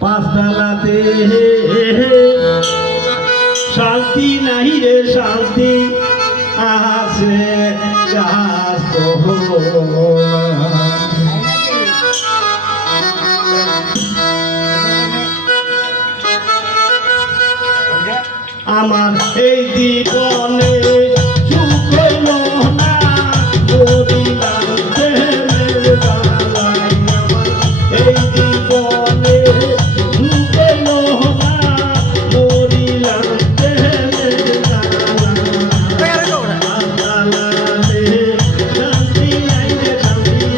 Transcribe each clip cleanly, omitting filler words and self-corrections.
পাঁচতলাতে শান্তি নাই রে শান্তি আছে আমার এই জীবনে সুখ হইল না মরিলাম প্রেমের জ্বালায়। আমার এই জীবনে সুখ হইল না মরিলাম প্রেমের জ্বালায়। শান্তি নাই রে শান্তি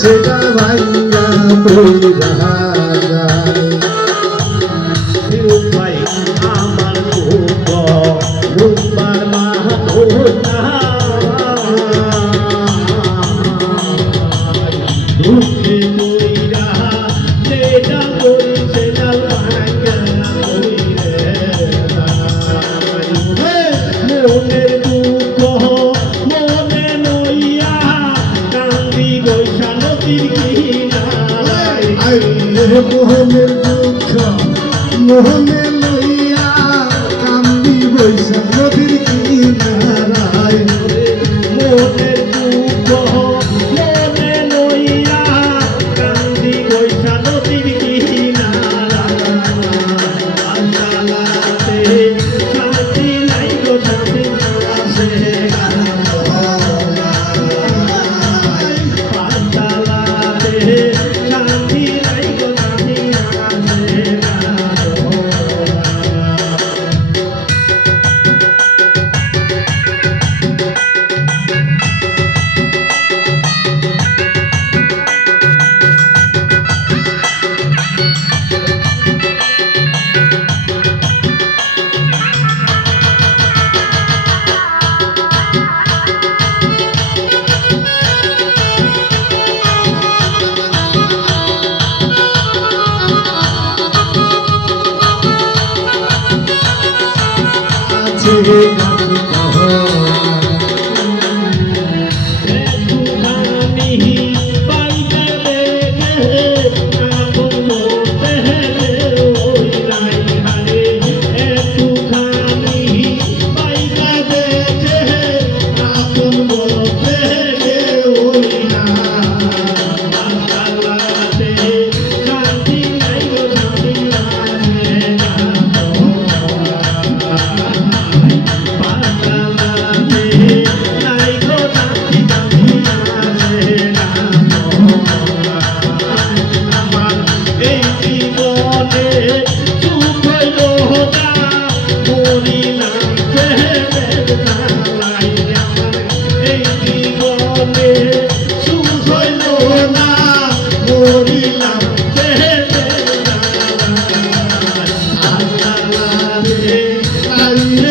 সেটা ভাইয়া ভাই আমার রূপবার দুঃখে মইরা সেটা করি সেটা ভাঙা মনের দুঃখ মনে নইয়া কান্দি বৈশা নদীর কিনারায় মোহনের দুঃখ মোহনে লইয়া কান্দি বৈশা নদীর কিনারায় মনের দুঃখ মনে নইয়া কান্দি বৈশা নদীর কিনারাতে শান্তি নাই গো শান্তি আছে পাতালাতে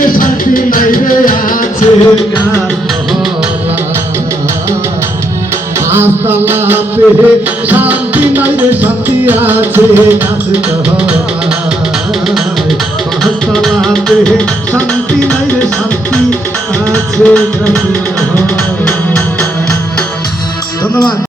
শান্তি নাই রে আছে আস্তালাতে শান্তি নাই রে শান্তি আছে আস্তালাতে শান্তি নাই রে শান্তি আছে ধন্যবাদ।